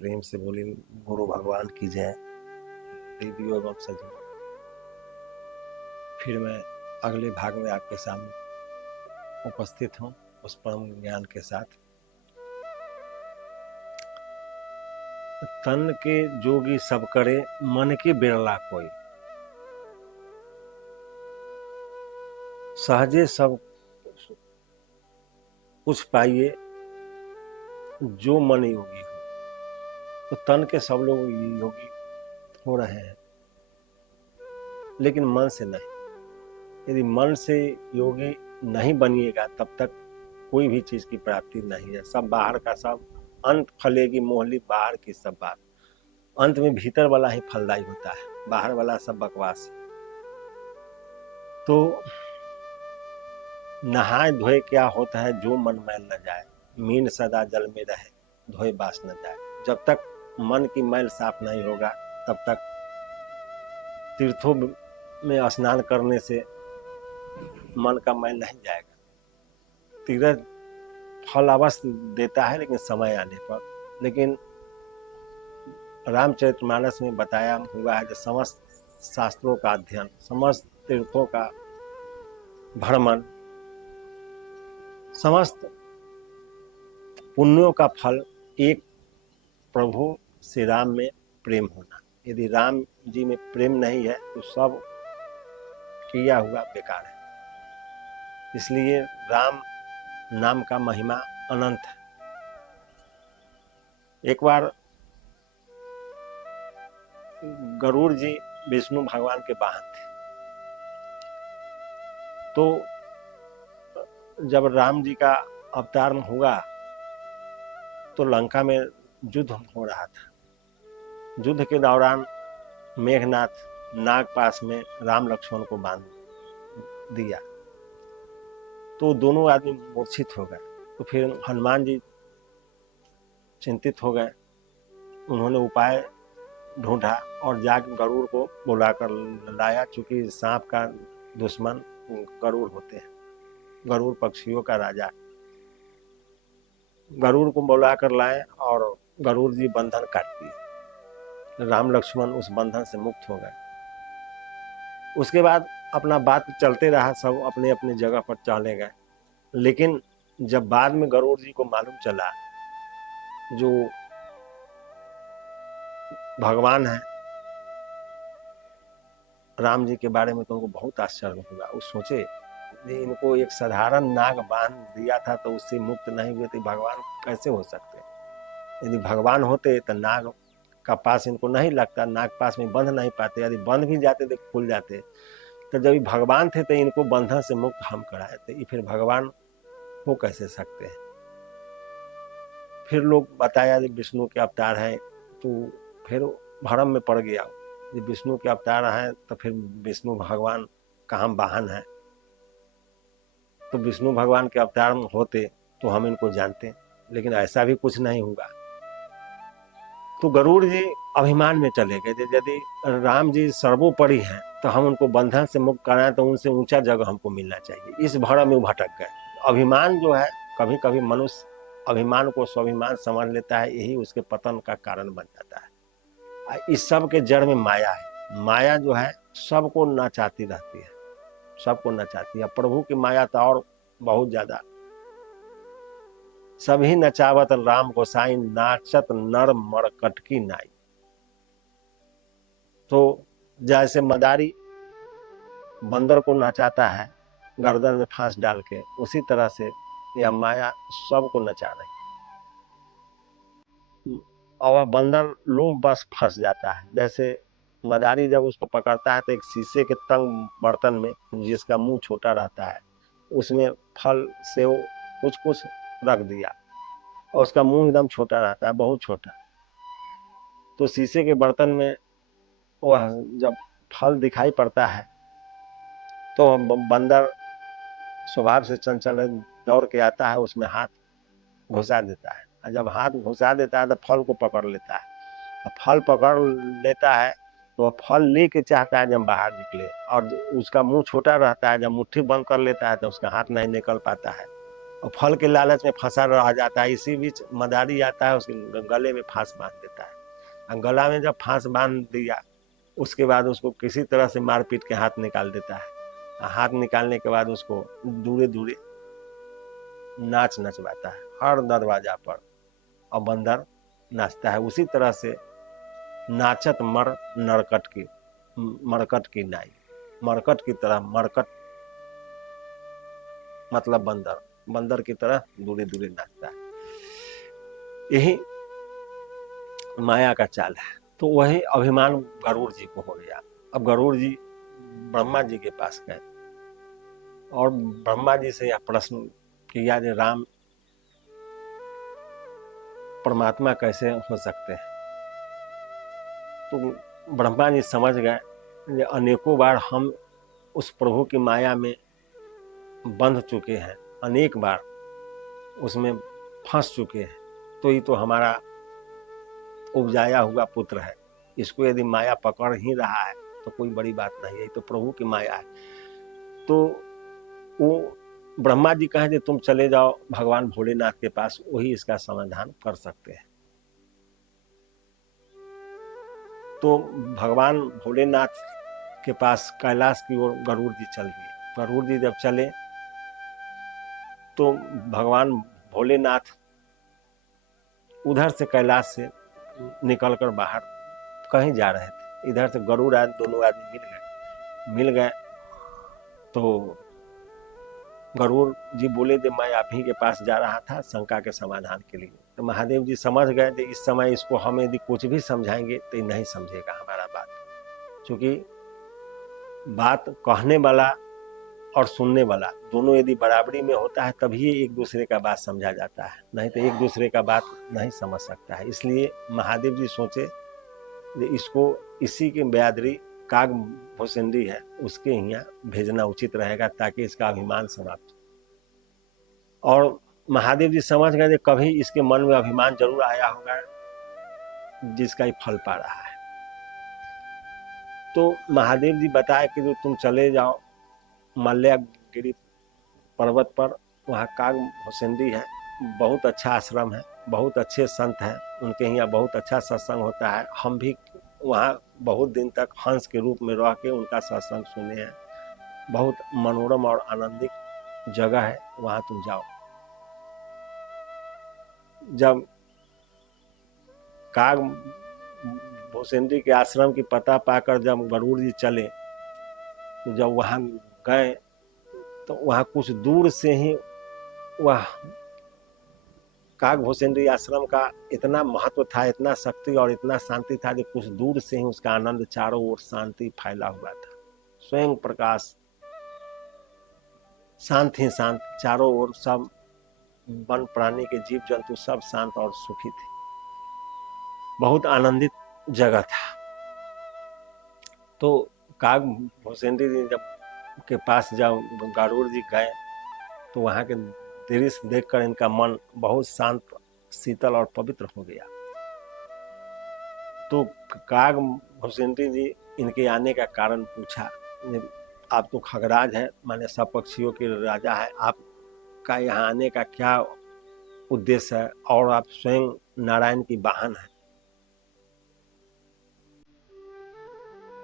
प्रेम से बोली गुरु भगवान की जय। दीदियों एवं सज्जनों, फिर मैं अगले भाग में आपके सामने उपस्थित हूँ उस परम ज्ञान के साथ। तन के जोगी सब करे, मन के बिरला कोई। सहजे सब कुछ पाइए, जो मन योगी हो। तो तन के सब लोग योगी हो रहे हैं, लेकिन मन से नहीं। यदि मन से योगी नहीं बनिएगा तब तक कोई भी चीज की प्राप्ति नहीं है। सब बाहर का सब, अंत फलेगी मोहली बाहर की सब बात। अंत में भीतर वाला ही फलदायी होता है, बाहर वाला सब बकवास। तो नहाए धोए क्या होता है, जो मन मैल न जाए। मीन सदा जल में रहे, धोए बास न जाए। जब तक मन की मैल साफ नहीं होगा तब तक तीर्थों में स्नान करने से मन का मैल नहीं जाएगा। तीर्थ फल अवश्य देता है, लेकिन समय आने पर। लेकिन रामचरितमानस में बताया हुआ है कि समस्त शास्त्रों का अध्ययन, समस्त तीर्थों का भ्रमण, समस्त पुण्यों का फल एक प्रभु श्री राम में प्रेम होना। यदि राम जी में प्रेम नहीं है तो सब किया हुआ बेकार है। इसलिए राम नाम का महिमा अनंत है। एक बार गरुड़ जी विष्णु भगवान के वाहन थे। तो जब राम जी का अवतार हुआ तो लंका में युद्ध हो रहा था। युद्ध के दौरान मेघनाथ नाग पास में राम लक्ष्मण को बांध दिया, तो दोनों आदमी मूर्छित हो गए। तो फिर हनुमान जी चिंतित हो गए। उन्होंने उपाय ढूंढा और जाकर गरुड़ को बुलाकर लाया। चूंकि सांप का दुश्मन गरुड़ होते हैं, गरुड़ पक्षियों का राजा। गरुड़ को बुलाकर लाए और गरुड़ जी बंधन काट दिए। राम लक्ष्मण उस बंधन से मुक्त हो गए। उसके बाद अपना बात चलते रहा, सब अपने अपने जगह पर चले गए। लेकिन जब बाद में गरुड़ जी को मालूम चला जो भगवान है राम जी के बारे में, तो उनको बहुत आश्चर्य हुआ। वो सोचे इनको एक साधारण नाग बांध दिया था तो उससे मुक्त नहीं हुए, तो भगवान कैसे हो सकते। यदि भगवान होते तो नाग का पास इनको नहीं लगता, नाग पास में बंध नहीं पाते। यदि बंध भी जाते तो खुल जाते। तो जब भगवान थे तो इनको बंधन से मुक्त हम कराए थे, ये फिर भगवान हो कैसे सकते हैं। फिर लोग बताया कि विष्णु के अवतार है, तो फिर भ्रम में पड़ गया। विष्णु के अवतार है तो फिर विष्णु भगवान का हम वाहन है। तो विष्णु भगवान के अवतार होते तो हम इनको जानते, लेकिन ऐसा भी कुछ नहीं हुआ। तो गरुड़ जी अभिमान में चले गए। यदि राम जी सर्वोपरि हैं तो हम उनको बंधन से मुक्त कराएं तो उनसे ऊंचा जगह हमको मिलना चाहिए। इस भ्रम में भटक गए। अभिमान जो है, कभी कभी मनुष्य अभिमान को स्वाभिमान समझ लेता है, यही उसके पतन का कारण बन जाता है। इस सब के जड़ में माया है। माया जो है सबको नचाती रहती है, सबको नचाती है। प्रभु की माया तो और बहुत ज्यादा। सभी नचावत राम गोसाई, नाचत नर मरकट की नाई। तो जैसे मदारी बंदर को नचाता है गर्दन में फांस डाल के, उसी तरह से यह माया सबको नचा रही। और बंदर लोग बस फंस जाता है। जैसे मदारी जब उसको पकड़ता है तो एक शीशे के तंग बर्तन में, जिसका मुंह छोटा रहता है, उसमें फल सेव कुछ कुछ रख दिया और उसका मुंह एकदम छोटा रहता है, बहुत छोटा। तो शीशे के बर्तन में वह जब फल दिखाई पड़ता है तो बंदर स्वभाव से चंचल दौड़ के आता है, उसमें हाथ घुसा देता है। और जब हाथ घुसा देता है तो फल को पकड़ लेता है। फल पकड़ लेता है तो वह फल लेके चाहता है जब बाहर निकले, और उसका मुंह छोटा रहता है। जब मुट्ठी बंद कर लेता है तो उसका हाथ नहीं निकल पाता है और फल के लालच में फंसा रह जाता है। इसी बीच मदारी आता है, उसके गले में फांस बांध देता है। और गला में जब फांस बांध दिया, उसके बाद उसको किसी तरह से मार पीट के हाथ निकाल देता है। हाथ निकालने के बाद उसको दूरे दूरे नाच नचवाता है हर दरवाजा पर, और बंदर नाचता है। उसी तरह से नाचत मर मरकट की नाई, मरकट की तरह, मरकट मतलब बंदर, बंदर की तरह दूरे दूरे नाचता है। यही माया का चाल है। तो वही अभिमान गरुड़ जी को हो गया। अब गरुड़ जी ब्रह्मा जी के पास गए और ब्रह्मा जी से यह प्रश्न किया कि राम परमात्मा कैसे हो सकते हैं। तो ब्रह्मा जी समझ गए कि अनेकों बार हम उस प्रभु की माया में बंध चुके हैं, अनेक बार उसमें फंस चुके हैं। तो ये तो हमारा उपजाया हुआ पुत्र है, इसको यदि माया पकड़ ही रहा है तो कोई बड़ी बात नहीं है, तो प्रभु की माया है। तो वो ब्रह्मा जी कहे कि तुम चले जाओ भगवान भोलेनाथ के पास, वही इसका समाधान कर सकते हैं। तो भगवान भोलेनाथ के पास कैलाश की ओर गरुड़ जी चल दिए। गरुड़ जी जब चले तो भगवान भोलेनाथ उधर से कैलाश से निकलकर बाहर कहीं जा रहे थे। इधर से गरुड़ आदि दोनों आदमी मिल गए। तो गरुड़ जी बोले कि मैं आप ही के पास जा रहा था शंका के समाधान के लिए। तो महादेव जी समझ गए कि इस समय इसको हम यदि कुछ भी समझाएंगे तो ये नहीं समझेगा हमारा बात, क्योंकि बात कहने वाला और सुनने वाला दोनों यदि बराबरी में होता है तभी एक दूसरे का बात समझा जाता है, नहीं तो एक दूसरे का बात नहीं समझ सकता है। इसलिए महादेव जी सोचे इसको इसी के ब्यादरी काग भुसेंडी है उसके यहाँ भेजना उचित रहेगा ताकि इसका अभिमान समाप्त हो। और महादेव जी समझ गए कि कभी इसके मन में अभिमान जरूर आया होगा जिसका ही फल पा रहा है। तो महादेव जी बताए कि जो तुम चले जाओ मल्लगिरी पर्वत पर, वहाँ काग भुसेंडी है, बहुत अच्छा आश्रम है, बहुत अच्छे संत हैं, उनके यहाँ बहुत अच्छा सत्संग होता है। हम भी वहाँ बहुत दिन तक हंस के रूप में रह के उनका सत्संग सुने हैं। बहुत मनोरम और आनंदित जगह है, वहाँ तुम जाओ। जब काग भुसेंडी के आश्रम की पता पाकर जब गरुड़ जी चले, तो जब वहाँ गए तो वहाँ कुछ दूर से ही वह काग भुसेंडी आश्रम का इतना महत्व था, इतना शक्ति और इतना शांति था कि कुछ दूर से ही उसका आनंद चारों ओर शांति फैला हुआ था। स्वयं प्रकाश, शांत ही शांत, चारों ओर सब वन प्राणी के जीव जंतु सब शांत और सुखी थे। बहुत आनंदित जगह था। तो काग भुसेंडी जी जब के पास जब गरुड़ जी गए तो वहाँ के दृश्य देखकर इनका मन बहुत शांत, शीतल और पवित्र हो गया। तो काग भुसेंडी जी इनके आने का कारण पूछा। आप तो खगराज है, माने सब पक्षियों के राजा है, आपका यहाँ आने का क्या उद्देश्य है, और आप स्वयं नारायण की वाहन है।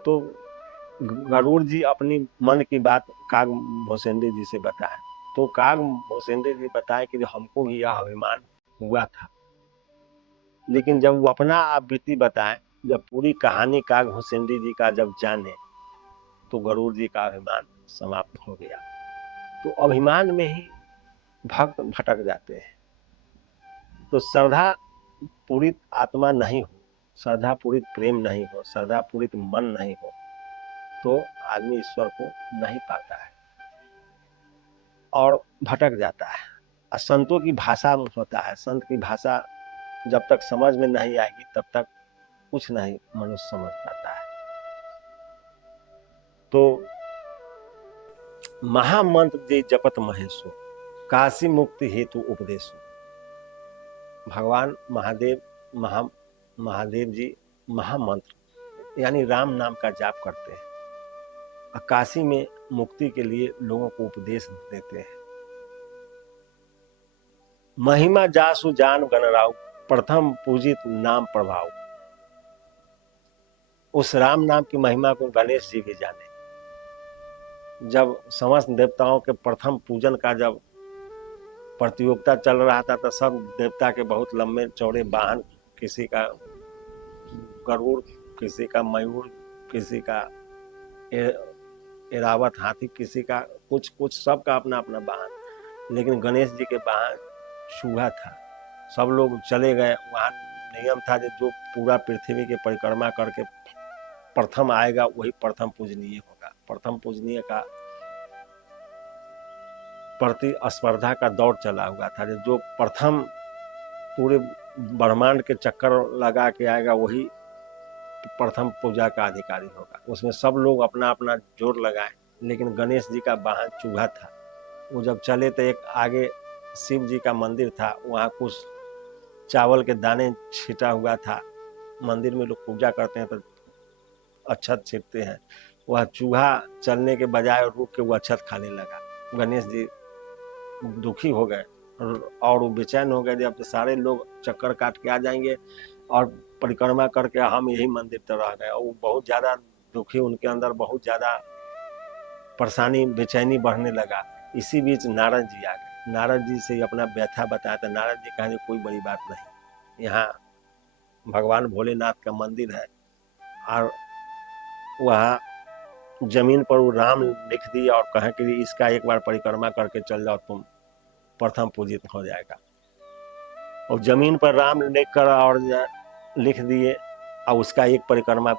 तो गरुड़ जी अपनी मन की बात काग भुसेंडी जी से बताए। तो काग भुसेंडी जी बताए कि हमको भी यह अभिमान हुआ था, लेकिन जब वो अपना आप बीती बताए, जब पूरी कहानी काग भुसेंडी जी का जब जाने तो गरुड़ जी का अभिमान समाप्त हो गया। तो अभिमान में ही भक्त भटक जाते हैं। तो श्रद्धा पूरित आत्मा नहीं हो, श्रद्धा पूरित प्रेम नहीं हो, श्रद्धा पूरित मन नहीं हो, तो आदमी ईश्वर को नहीं पाता है और भटक जाता है। संतों की भाषा होता है, संत की भाषा जब तक समझ में नहीं आएगी तब तक कुछ नहीं मनुष्य समझ पाता है। तो महामंत्र जे जपत महेशो, काशी मुक्ति हेतु उपदेशो। भगवान महादेव जी महामंत्र यानी राम नाम का जाप करते हैं, काशी में मुक्ति के लिए लोगों को उपदेश देते हैं। महिमा जासु जान गणराउ, प्रथम पूजित नाम प्रभाव। उस राम नाम की महिमा को गणेश जी भी जाने। जब समस्त देवताओं के प्रथम पूजन का जब प्रतियोगिता चल रहा था तो सब देवता के बहुत लंबे चौड़े वाहन, किसी का गरुड़, किसी का मयूर, किसी का एरावत हाथी, किसी का कुछ कुछ, सबका अपना अपना वाहन। लेकिन गणेश जी के वाहन चूहा था। सब लोग चले गए। वहां नियम था जो पूरा पृथ्वी की परिक्रमा करके प्रथम आएगा वही प्रथम पूजनीय होगा। प्रथम पूजनीय का प्रतिस्पर्धा का दौर चला हुआ था। जो प्रथम पूरे ब्रह्मांड के चक्कर लगा के आएगा वही प्रथम पूजा का अधिकारी होगा। उसमें सब लोग अपना अपना जोर लगाए। लेकिन गणेश जी का वाहन चूहा था। वो जब चले तो एक आगे शिव जी का मंदिर था, वहाँ कुछ चावल के दाने छिटा हुआ था। मंदिर में लोग पूजा करते हैं तो अक्षत छिटते हैं। वह चूहा चलने के बजाय रुक के वो अक्षत खाने लगा। गणेश जी दुखी हो गए और वो बेचैन हो गए। जब तो सारे लोग चक्कर काट के आ जाएंगे और परिक्रमा करके हम यही मंदिर तक रह गए। और वो बहुत ज्यादा दुखी, उनके अंदर बहुत ज्यादा परेशानी, बेचैनी बढ़ने लगा। इसी बीच नारद जी आ गए। नारद जी से अपना व्यथा बताया तो नारद जी कहे कोई बड़ी बात नहीं, यहाँ भगवान भोलेनाथ का मंदिर है और वहाँ जमीन पर वो राम लिख दिया और कहे कि इसका एक बार परिक्रमा करके चल जाओ, तुम प्रथम पूजित हो जाएगा। और जमीन पर राम लिख कर और लिख दिए और उसका एक परिक्रमा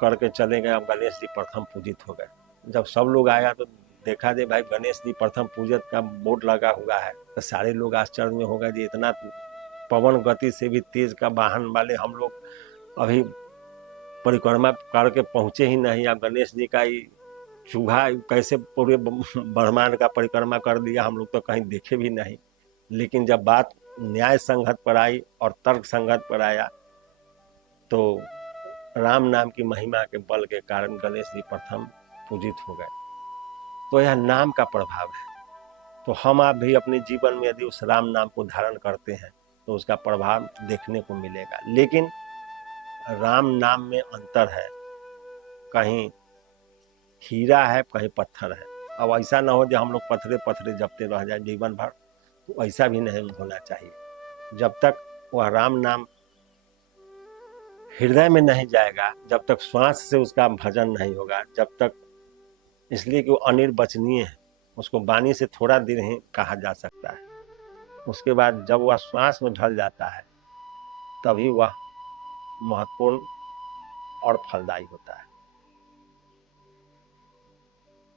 करके चले गए। अब गणेश जी प्रथम पूजित हो गए। जब सब लोग आया तो देखा दे भाई गणेश जी प्रथम पूजित का बोर्ड लगा हुआ है। तो सारे लोग आश्चर्य में हो गए जी, इतना पवन गति से भी तेज का वाहन वाले हम लोग अभी परिक्रमा करके पहुंचे ही नहीं, अब गणेश जी का ही चूहा कैसे पूरे ब्रह्मांड का परिक्रमा कर दिया, हम लोग तो कहीं देखे भी नहीं। लेकिन जब बात न्याय संगत पर आई और तर्क संगत पर आया तो राम नाम की महिमा के बल के कारण गणेश जी प्रथम पूजित हो गए। तो यह नाम का प्रभाव है। तो हम आप भी अपने जीवन में यदि उस राम नाम को धारण करते हैं तो उसका प्रभाव देखने को मिलेगा। लेकिन राम नाम में अंतर है, कहीं हीरा है कहीं पत्थर है। अब ऐसा ना हो जो हम लोग पत्थरे पत्थरे जपते रह जाए जीवन भर, तो ऐसा भी नहीं होना चाहिए। जब तक वह राम नाम हृदय में नहीं जाएगा, जब तक श्वास से उसका भजन नहीं होगा, जब तक, इसलिए कि वो अनिर्वचनीय है, उसको वाणी से थोड़ा देर ही कहा जा सकता है। उसके बाद जब वह श्वास में ढल जाता है तभी वह महत्वपूर्ण और फलदायी होता है।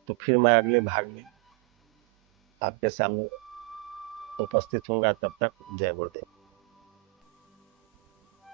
तो फिर मैं अगले भाग में आपके सामने उपस्थित होऊंगा। तब तक जय गुरुदेव।